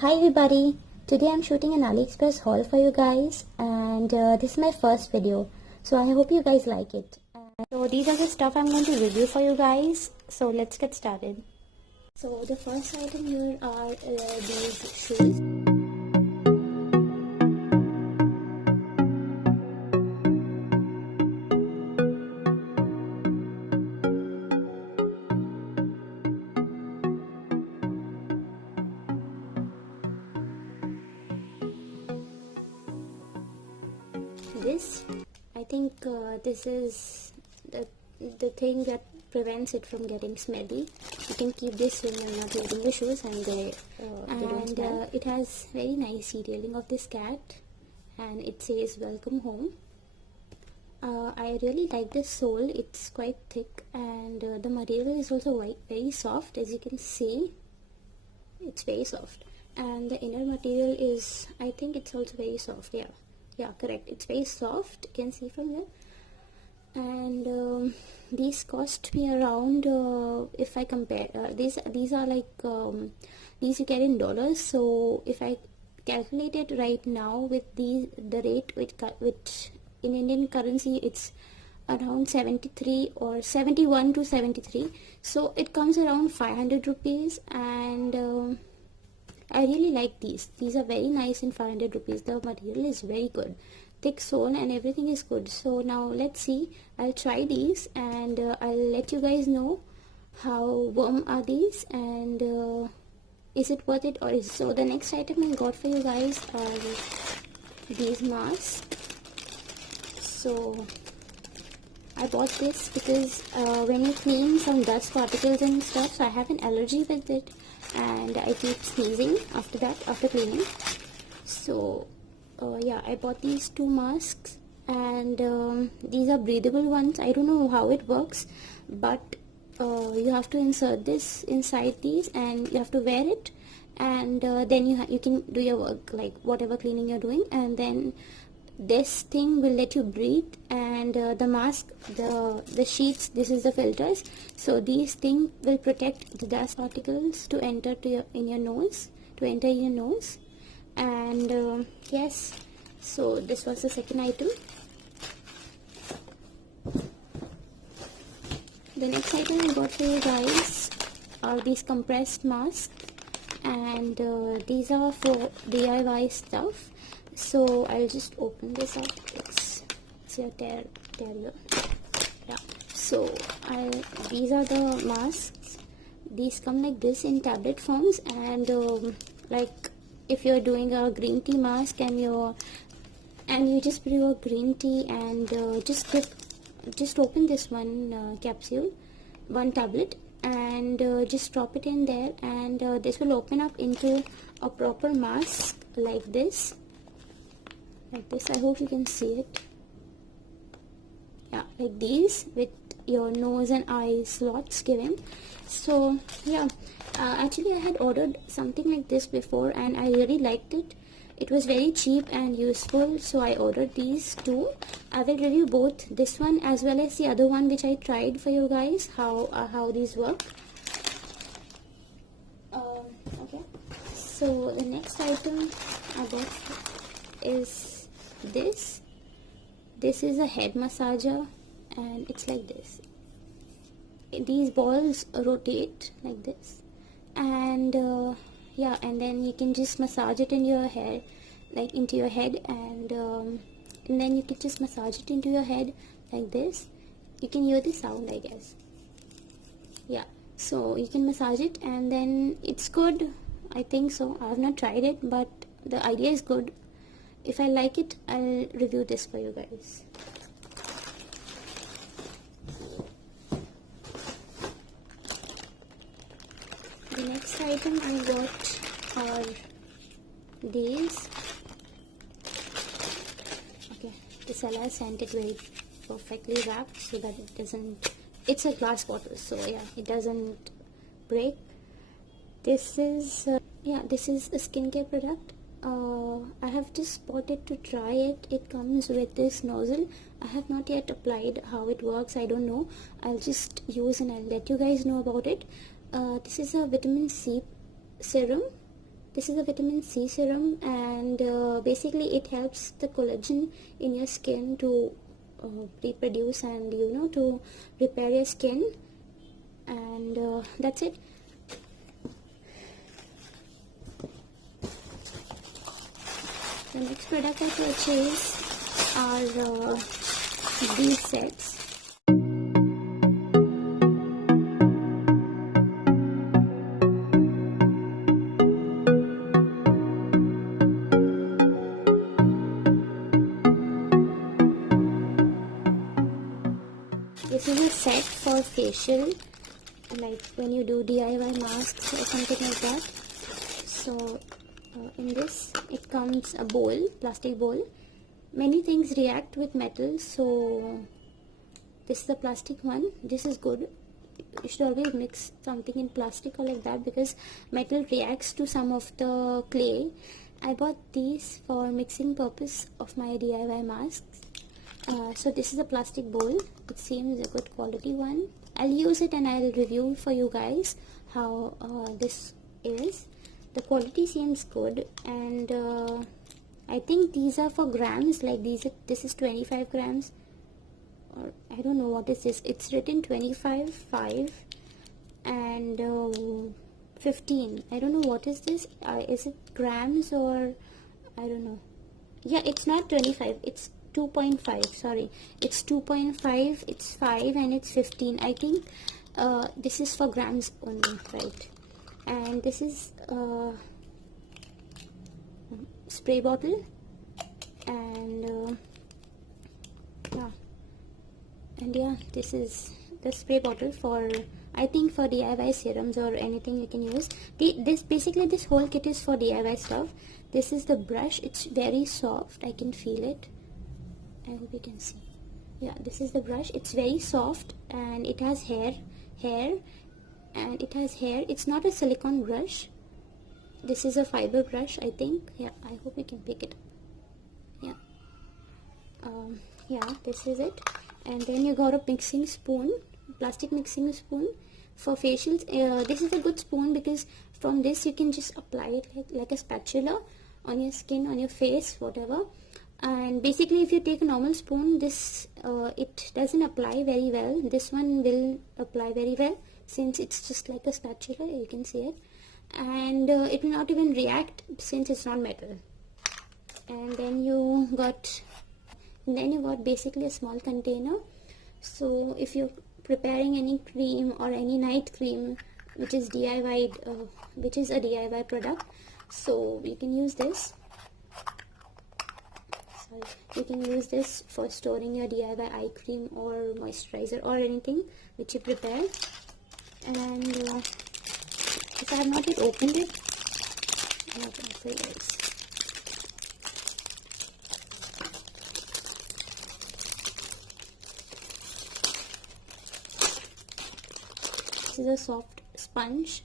Hi everybody, today I'm shooting an AliExpress haul for you guys, and this is my first video, so I hope you guys like it. So these are the stuff I'm going to review for you guys, so let's get started. So the first item here are these shoes. This, I think this is the thing that prevents it from getting smelly. You can keep this when you're not wearing the shoes, and they don't smell. It has very nice detailing of this cat, and it says welcome home. I really like this sole. It's quite thick, and the material is also very soft. As you can see, it's very soft, and the inner material is, I think it's also very soft. Yeah, correct, it's very soft. You can see from here. And these cost me around, if I compare, these are like these you get in dollars. So if I calculate it right now with the rate which in Indian currency, it's around 73 or 71 to 73, so it comes around 500 rupees. And I really like these are very nice in 500 rupees. The material is very good, thick sole, and everything is good. So now let's see, I'll try these, and I'll let you guys know how warm are these, and is it worth it or is. So the next item I got for you guys are these masks. So I bought this because when you clean some dust particles and stuff, so I have an allergy with it, and I keep sneezing after cleaning. So yeah, I bought these two masks, and these are breathable ones. I don't know how it works, but you have to insert this inside these, and you have to wear it, and then you can do your work, like whatever cleaning you're doing, and then this thing will let you breathe. And the mask, the sheets, this is the filters. So these things will protect the dust particles to enter in your nose. And yes, so this was the second item. The next item I got for you guys are these compressed masks, and these are for DIY stuff. So I'll just open this up. It's a terrier. Yeah. So these are the masks. These come like this in tablet forms, and like if you're doing a green tea mask, and you just brew a green tea, and just open this one capsule, one tablet, and just drop it in there, and this will open up into a proper mask like this. I hope you can see it. Yeah, like these, with your nose and eye slots given. So yeah, actually I had ordered something like this before, and I really liked it. It was very cheap and useful, so I ordered these two. I will review both this one as well as the other one which I tried for you guys, how these work. Okay, so the next item I bought is this is a head massager, and it's like this. These balls rotate like this, and yeah, and then you can just massage it in your hair, like into your head, and then you can just massage it into your head like this. You can hear the sound, I guess. Yeah, so you can massage it, and then it's good. I think so. I have not tried it, but the idea is good. If I like it, I'll review this for you guys. The next item I got are these. Okay, the seller sent it very perfectly wrapped so that it doesn't, it's a glass bottle, so yeah, it doesn't break. This is yeah, this is a skincare product. I have just bought it to try it. It comes with this nozzle. I have not yet applied how it works. I don't know. I'll just use and I'll let you guys know about it. This is a vitamin C serum. This is a vitamin C serum, and basically it helps the collagen in your skin to reproduce and to repair your skin. And that's it. The next product I purchased are these sets. This is a set for facial, like when you do DIY masks or something like that. So in this it comes a bowl, plastic bowl. Many things react with metal, so this is the plastic one. This is good. You should always mix something in plastic or like that, because metal reacts to some of the clay. I bought these for mixing purpose of my DIY masks. So this is a plastic bowl. It seems a good quality one. I'll use it and I'll review for you guys how this is. The quality seems good, and I think these are for grams, like this is 25 grams, or I don't know what is this. It's written 25, 5 and 15. I don't know what is this. Is it grams or I don't know. Yeah, it's not 25, it's 2.5. sorry, it's 2.5, it's 5 and it's 15. I think this is for grams only, right? And this is spray bottle, and yeah, this is the spray bottle for, I think, for DIY serums or anything you can use. This whole kit is for DIY stuff. This is the brush. It's very soft. I can feel it. I hope you can see. Yeah, this is the brush. It's very soft and it has hair, and it has hair. It's not a silicone brush. This is a fiber brush, I think. Yeah, I hope you can pick it up. Yeah, this is it. And then you got a mixing spoon, plastic mixing spoon for facials. This is a good spoon because from this you can just apply it like a spatula on your skin, on your face, whatever. And basically if you take a normal spoon, this it doesn't apply very well. This one will apply very well since it's just like a spatula, you can see it. And it will not even react since it's not metal. And then you got basically a small container. So if you're preparing any cream or any night cream which is DIY, which is a DIY product, so you can use this. You can use this for storing your DIY eye cream or moisturizer or anything which you prepare. And if I have not yet opened it, I'm not going to show you guys. This is a soft sponge.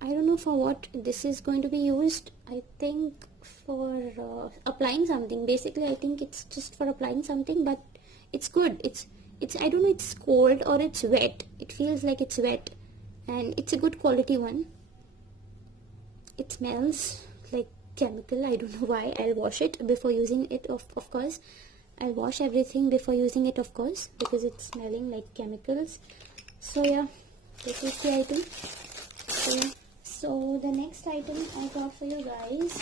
I don't know for what this is going to be used. I think for applying something. Basically I think it's just for applying something, but it's good. It's I don't know, it's cold or it's wet. It feels like it's wet, and it's a good quality one. It smells like chemical. I don't know why. I'll wash it before using it, of course. I'll wash everything before using it, of course, because it's smelling like chemicals. So yeah, this is the item. So the next item I got for you guys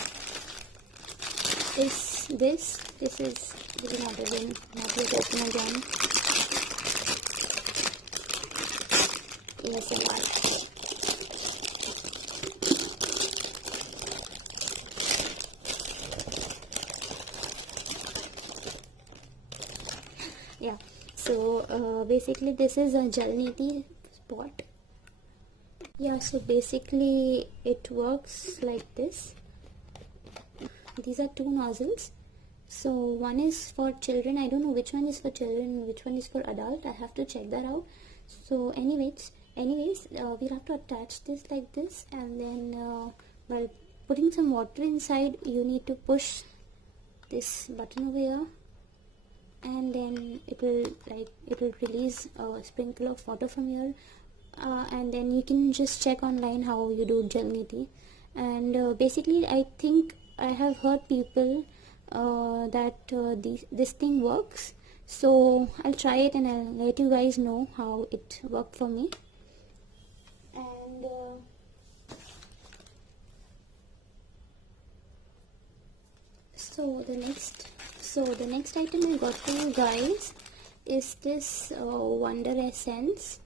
is this. This is not yet open again. ASMR. Yeah, so basically this is a Jalniti spot. Yeah, so basically it works like this. These are two nozzles. So one is for children. I don't know which one is for children, which one is for adult. I have to check that out. So anyways, we'll have to attach this like this, and then while putting some water inside, you need to push this button over here, and then it will release a sprinkle of water from here. And then you can just check online how you do Jalniti, And basically I think I have heard people that this thing works, so I'll try it and I'll let you guys know how it worked for me. And the next item I got for you guys is this Wonder Essence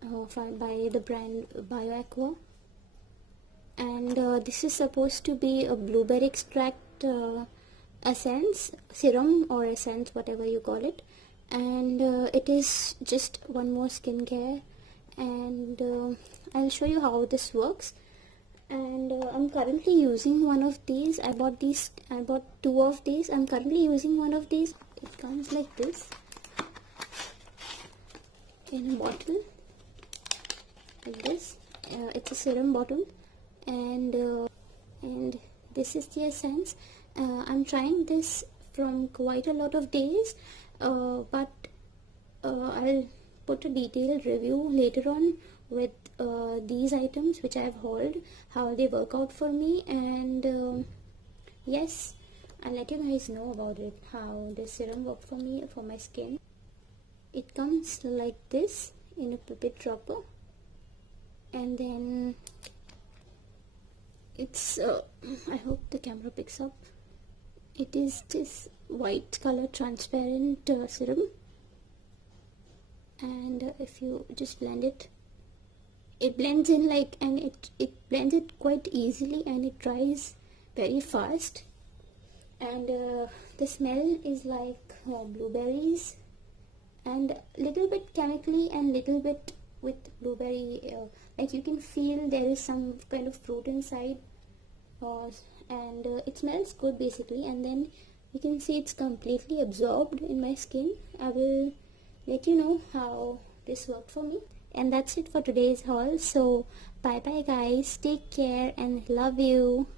by the brand BioAqua. And this is supposed to be a blueberry extract essence, serum or essence, whatever you call it. And it is just one more skincare, and I'll show you how this works. And I'm currently using one of these. I bought two of these. I'm currently using one of these. It comes like this in a bottle, like this. It's a serum bottle, and this is the essence. I'm trying this from quite a lot of days, but I'll put a detailed review later on with these items which I've hauled, how they work out for me. And yes, I'll let you guys know about it, how this serum worked for me, for my skin. It comes like this in a pipette dropper, and then it's I hope the camera picks up. It is this white color transparent serum, and if you just blend it, it blends in like, and it blends it quite easily, and it dries very fast. And the smell is like blueberries, and little bit chemically and little bit with blueberry, like you can feel there is some kind of fruit inside, and it smells good basically. And then you can see it's completely absorbed in my skin. I will let you know how this worked for me. And that's it for today's haul. So bye bye guys, take care and love you.